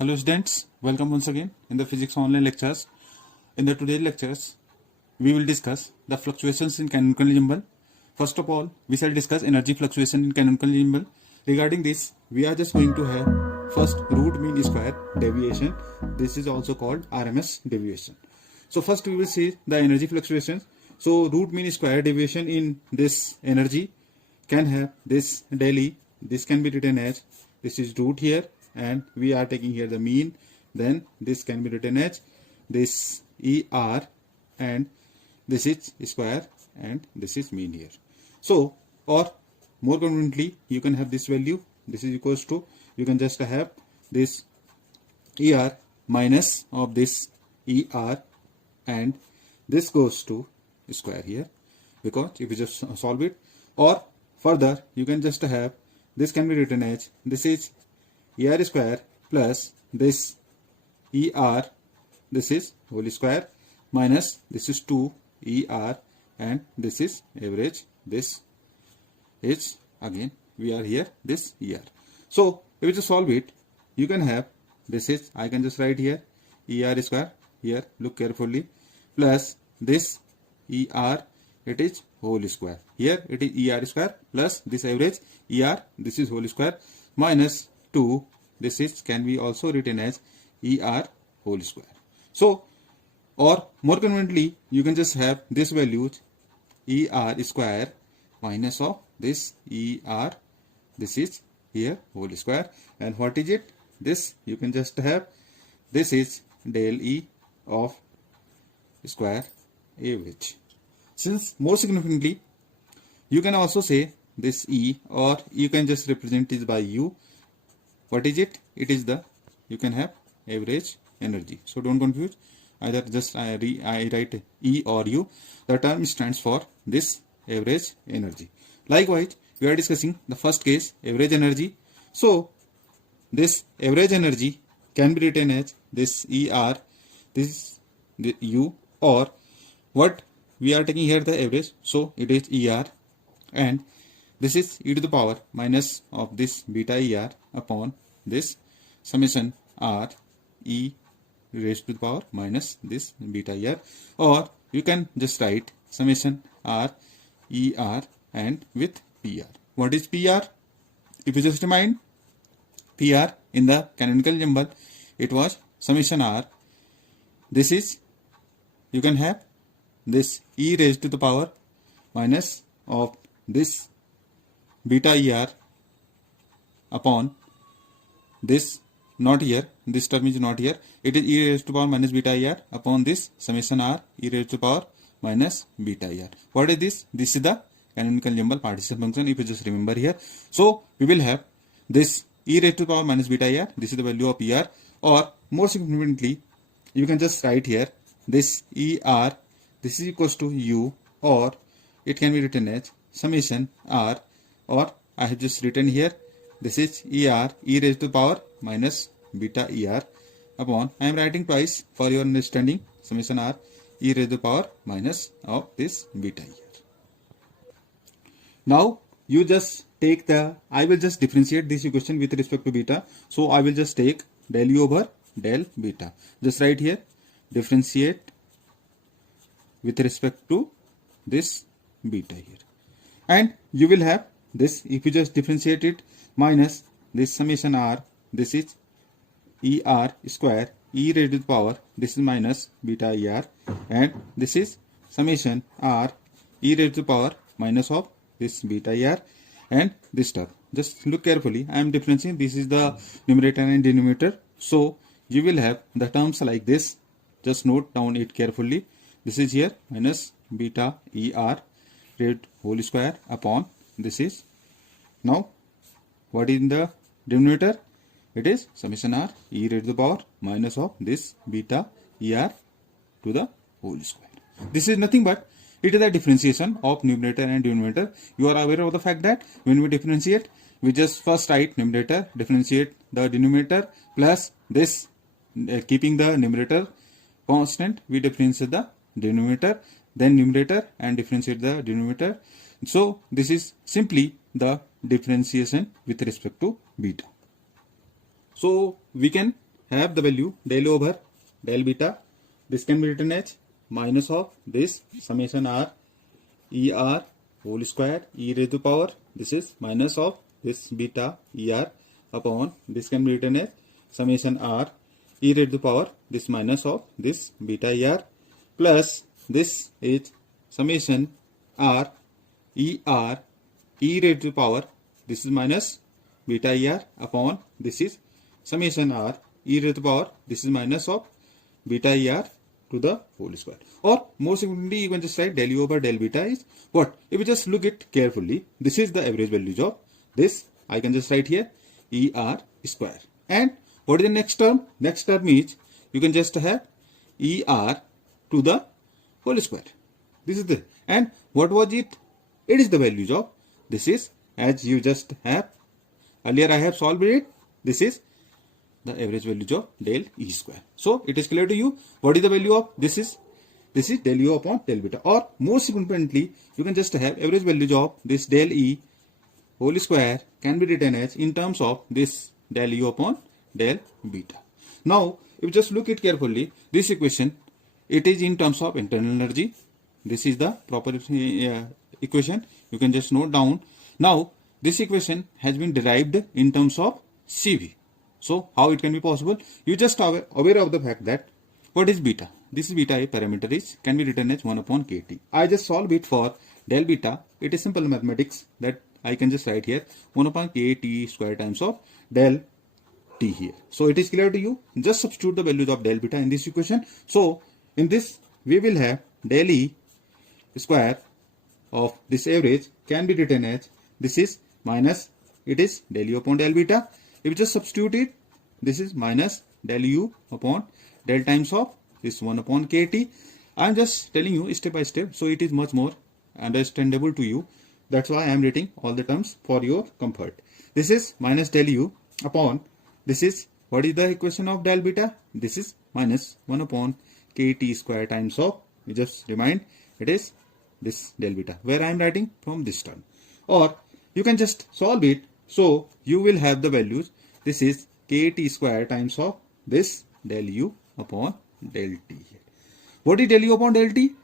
Hello students, welcome once again in the physics online lectures. In the today's lectures, we will discuss the fluctuations in canonical gimbal. First of all, we shall discuss energy fluctuation in canonical gimbal. Regarding this, we are just going to have first root mean square deviation. This is also called RMS deviation. So first we will see the energy fluctuations. So root mean square deviation in this energy can have this del E. This can be written as, this is root here, and we are taking here the mean. Then this can be written as this ER, and this is square, and this is mean here. So, or more conveniently, you can have this value. This is equals to, you can just have this ER minus of this ER, and this goes to square here, because if you just solve it, or further you can just have this can be written as, this is ER square plus this ER, this is whole square, minus this is 2 ER, and this is average. This is again, we are here this ER. So if you just solve it, you can have, this is, I can just write here ER square here, look carefully, plus this ER, it is whole square. Here it is ER square plus this average ER, this is whole square, minus 2, this is can be also written as ER whole square. So, or more conveniently, you can just have this value ER square minus of this ER, this is here whole square, and what is it? This you can just have, this is del E of square average. Since more significantly, you can also say this E, or you can just represent it by U. What is it? It is the, you can have average energy. So don't confuse, either just I write E or U. The term stands for this average energy. Likewise, we are discussing the first case, average energy. So this average energy can be written as this ER, this is the U, or what we are taking here the average, so it is ER, and this is e to the power minus of this beta ER upon this summation R E raised to the power minus this beta ER, or you can just write summation R ER and with PR. What is PR? If you just remind, PR in the canonical gimbal, it was summation R. This is, you can have this E raised to the power minus of this beta ER upon this, not here, this term is not here, it is E raised to power minus beta ER upon this summation R E raised to power minus beta ER. What is this? This is the canonical gimbal partition function, if you just remember here. So we will have this E raised to power minus beta ER, this is the value of ER, or more significantly, you can just write here this ER, this is equals to U, or it can be written as summation R, or I have just written here, this is ER, E raised to the power minus beta ER upon, I am writing twice for your understanding, summation R, E raised to the power minus of this beta ER. Now you just take the, I will just differentiate this equation with respect to beta. So I will just take del U over del beta. Just write here, differentiate with respect to this beta here, and you will have this, if you just differentiate it, minus this summation R, this is ER square E raised to the power, this is minus beta ER, and this is summation R E raised to the power minus of this beta ER, and this term. Just look carefully, I am differentiating, this is the numerator and denominator. So you will have the terms like this, just note down it carefully. This is here minus beta ER raised whole square upon, this is, now what is in the denominator? It is summation R E raised to the power minus of this beta ER to the whole square. This is nothing but, it is a differentiation of numerator and denominator. You are aware of the fact that when we differentiate, we just first write numerator, differentiate the denominator, plus this, keeping the numerator constant, we differentiate the denominator, then numerator, and differentiate the denominator. So this is simply the differentiation with respect to beta. So we can have the value del over del beta. This can be written as minus of this summation r er whole square e raised to power. This is minus of this beta er upon this can be written as summation r e raised to power this minus of this beta er plus this is summation r er e raised to power this is minus beta er upon this is summation r e raised to power this is minus of beta er to the whole square. Or more simply you can just write del u over del beta is what? If you just look it carefully, this is the average values of this. I can just write here er square. And what is the next term? Next term is you can just have er to the whole square. This is the, and what was it? It is the values of this is as you just have earlier I have solved it. This is the average values of del e square. So it is clear to you what is the value of this is del u upon del beta. Or more significantly you can just have average values of this del e whole square can be written as in terms of this del u upon del beta. Now if you just look it carefully, this equation it is in terms of internal energy. This is the proper equation. You can just note down. Now this equation has been derived in terms of CV. So how it can be possible? You just are aware of the fact that what is beta? This beta a parameter is can be written as 1 upon kt. I just solve it for del beta. It is simple mathematics that I can just write here 1 upon kt square times of del t here. So it is clear to you. Just substitute the values of del beta in this equation. So in this we will have del e square of this average can be written as this is minus it is del u upon del beta. If you just substitute it, this is minus del u upon del times of this 1 upon kt. I am just telling you step by step, so it is much more understandable to you. That's why I am writing all the terms for your comfort. This is minus del u upon this is what is the equation of del beta? This is minus 1 upon kt square times of, you just remind it is this del beta where I am writing from this term. Or you can just solve it. So you will have the values. This is kt square times of this del u upon del t here. What is del u upon del t?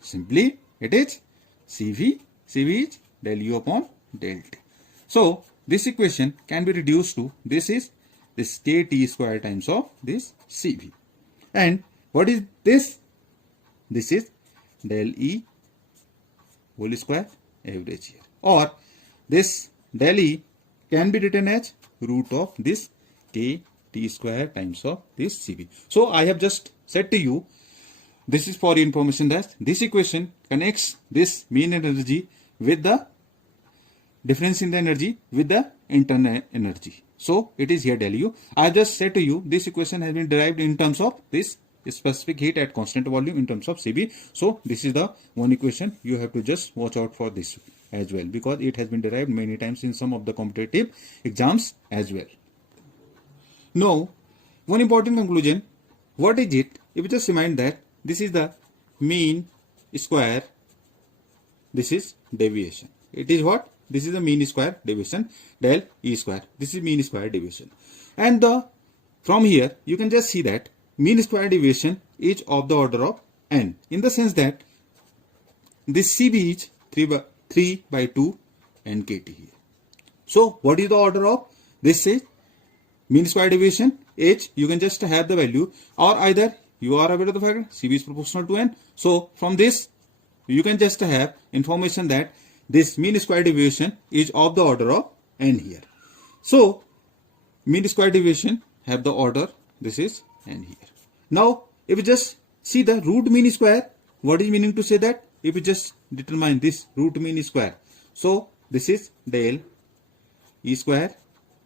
Simply it is CV. CV is del u upon del t. So this equation can be reduced to this is this kt square times of this CV. And what is this? This is del e whole square average here. Or this del e can be written as root of this kt square times of this CV. So I have just said to you, this is for information that this equation connects this mean energy with the difference in the energy with the internal energy. So it is here del u. I just said to you this equation has been derived in terms of this specific heat at constant volume in terms of CV. So this is the one equation. You have to just watch out for this as well because it has been derived many times in some of the competitive exams as well. Now, one important conclusion. What is it? If you just remind that this is the mean square, this is deviation. It is what? This is the mean square deviation del e square. This is mean square deviation. And from here you can just see that mean square deviation is of the order of n in the sense that this CV is 3 by 2 nkt here. So what is the order of this is mean square deviation h. You can just have the value or either you are aware of the fact CV is proportional to n. So from this you can just have information that this mean square deviation is of the order of n here. So mean square deviation have the order this is n here. Now if you just see the root mean square, what is meaning to say that? If you just determine this root mean square, so this is del e square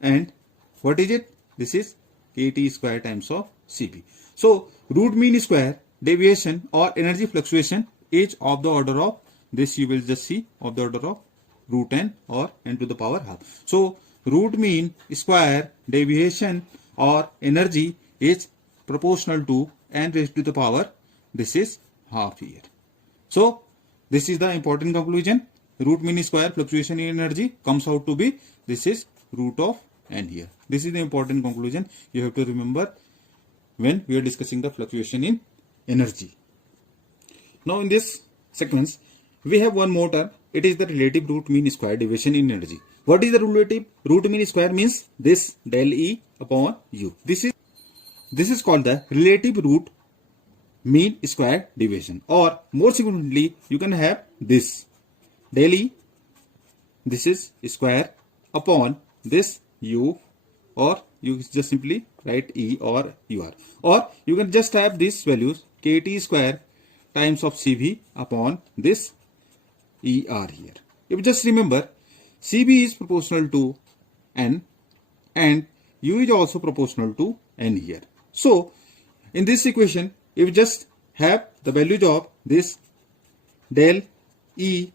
and what is it? This is kt square times of CV. So root mean square deviation or energy fluctuation is of the order of this, you will just see of the order of root n or n to the power half. So root mean square deviation or energy is proportional to n raised to the power this is half here. So this is the important conclusion. Root mean square fluctuation in energy comes out to be this is root of n here. This is the important conclusion you have to remember when we are discussing the fluctuation in energy. Now in this sequence, we have one more term. It is the relative root mean square deviation in energy. What is the relative root mean square? Means this del E upon U. This is called the relative root mean square deviation, or more significantly you can have this del E, this is square upon this U, or you just simply write E or UR, or you can just have these values KT square times of CV upon this ER here. If you just remember, CV is proportional to N and U is also proportional to N here. So in this equation, if you just have the values of this del E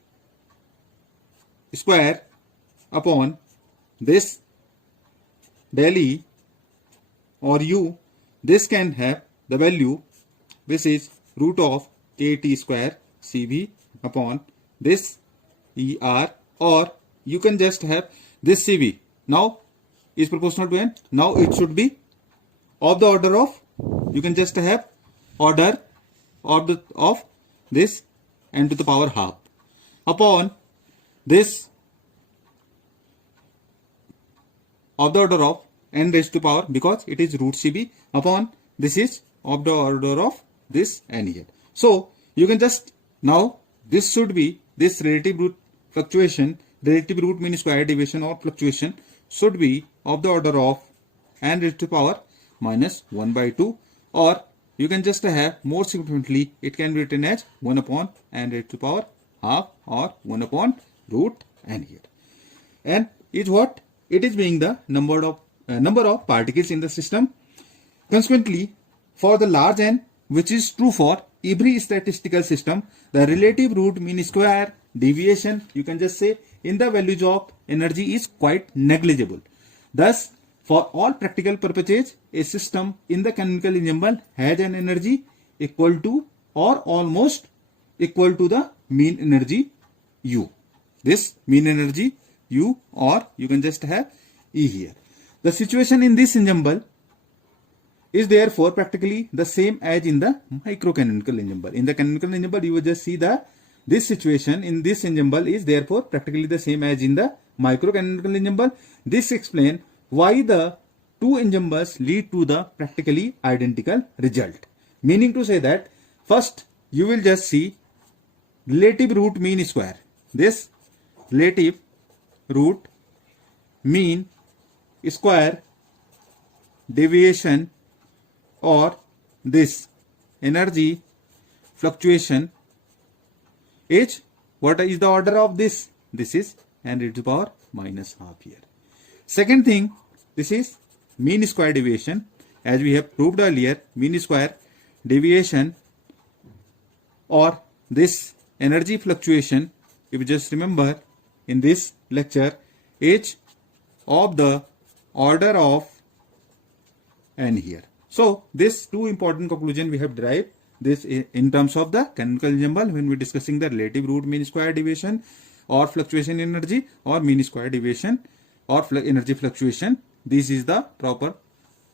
square upon this del E or U, this can have the value, this is root of KT square CV upon this ER, or you can just have this CV now is proportional to N. Now it should be of the order of, you can just have order of this N to the power half upon this of the order of N raised to power, because it is root CB upon this is of the order of this N here. So you can just, now this should be this relative root fluctuation, relative root mean square deviation or fluctuation should be of the order of N raised to power minus 1 by 2, or you can just have, more significantly, it can be written as 1 upon N raised to power half, or 1 upon root N here. And is what? It is being the number of particles in the system. Consequently, for the large N, which is true for every statistical system, the relative root mean square deviation, you can just say, in the values of energy is quite negligible. Thus, for all practical purposes, a system in the canonical ensemble has an energy equal to or almost equal to the mean energy U. This mean energy U, or you can just have E here. The situation in this ensemble is therefore practically the same as in the microcanonical ensemble. In the canonical ensemble, you will just see this situation in this ensemble is therefore practically the same as in the microcanonical ensemble. This explains why the two ensembles lead to the practically identical result. Meaning to say that first you will just see relative root mean square. This relative root mean square deviation, or this energy fluctuation is, what is the order of this? This is N raised to power minus half here. Second thing, this is mean square deviation. As we have proved earlier, mean square deviation or this energy fluctuation, if you just remember in this lecture, is of the order of N here. So this two important conclusion we have derived this in terms of the canonical ensemble when we are discussing the relative root mean square deviation or fluctuation in energy, or mean square deviation or energy fluctuation. This is the proper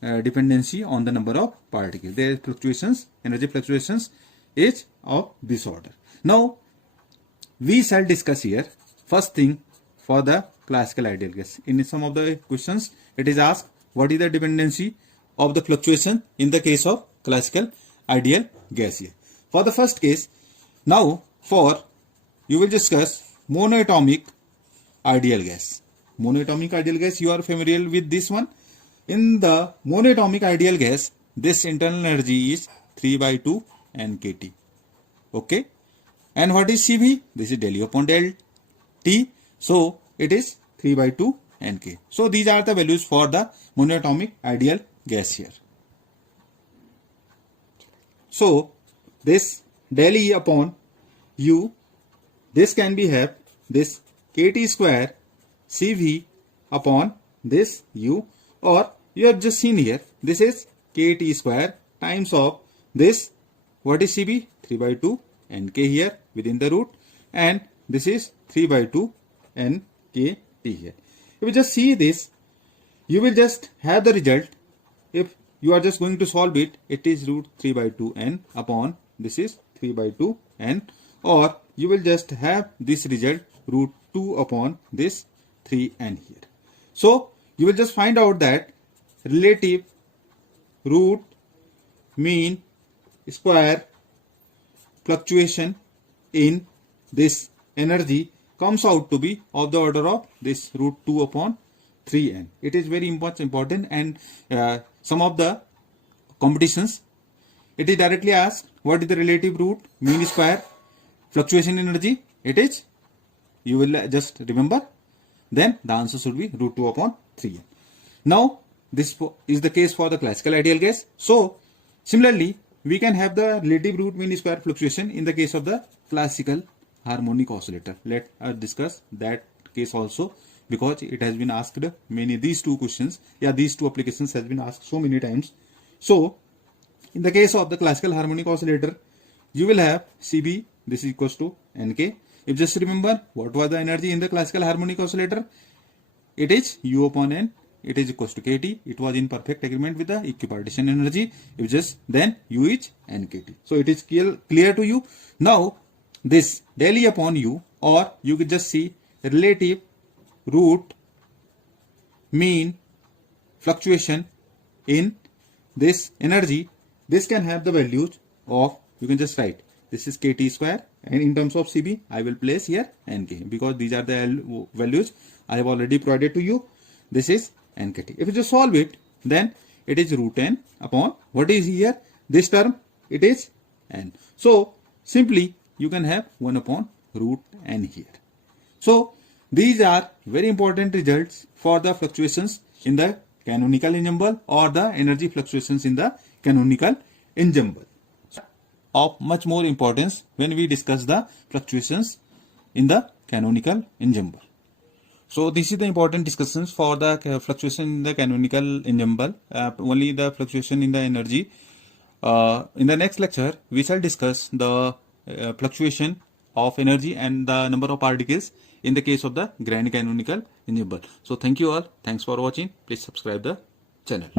dependency on the number of particles. Their fluctuations, energy fluctuations is of this order. Now we shall discuss here first thing for the classical ideal gas. In some of the questions it is asked what is the dependency of the fluctuation in the case of classical ideal gas here. For the first case, now for you will discuss monoatomic ideal gas. Monoatomic ideal gas, you are familiar with this one. In the monoatomic ideal gas, this internal energy is 3 by 2 nkt. Okay. And what is CV? This is del U upon del T. So it is 3 by 2 nk. So these are the values for the monoatomic ideal gas here. So this del E upon U, this can be have this KT square CV upon this U, or you have just seen here, this is KT square times of this, what is CV? 3 by 2 nk here within the root, and this is 3 by 2 nkt here. If you just see this, you will just have the result. If you are just going to solve it. It is root 3 by 2n upon this is 3 by 2n, or you will just have this result root 2 upon this 3n here. So you will just find out that relative root mean square fluctuation in this energy comes out to be of the order of this root 2 upon 3n. It is very much important, and some of the competitions it is directly asked what is the relative root mean square fluctuation in energy. It is, you will just remember, then the answer should be root 2 upon 3n. Now this is the case for the classical ideal case. So similarly we can have the relative root mean square fluctuation in the case of the classical harmonic oscillator. Let us discuss that case also, because it has been asked these two questions, these two applications has been asked so many times. So in the case of the classical harmonic oscillator, you will have Cb, this is equals to Nk. If just remember what was the energy in the classical harmonic oscillator, it is U upon N, it is equals to Kt. It was in perfect agreement with the equipartition energy. If just then U is Nkt. So it is clear to you. Now this del E upon U, or you could just see relative root mean fluctuation in this energy. This can have the values of, you can just write this is Kt square, and in terms of Cb I will place here Nk, because these are the values I have already provided to you. This is Nkt. If you just solve it, then it is root n upon what is here, this term, it is n. So simply you can have 1 upon root n here. So these are very important results for the fluctuations in the canonical ensemble or the energy fluctuations in the canonical ensemble. Of much more importance when we discuss the fluctuations in the canonical ensemble. So this is the important discussions for the fluctuation in the canonical ensemble, only the fluctuation in the energy. In the next lecture we shall discuss the fluctuation of energy and the number of particles in the case of the grand canonical ensemble. So thank you all. Thanks for watching. Please subscribe the channel.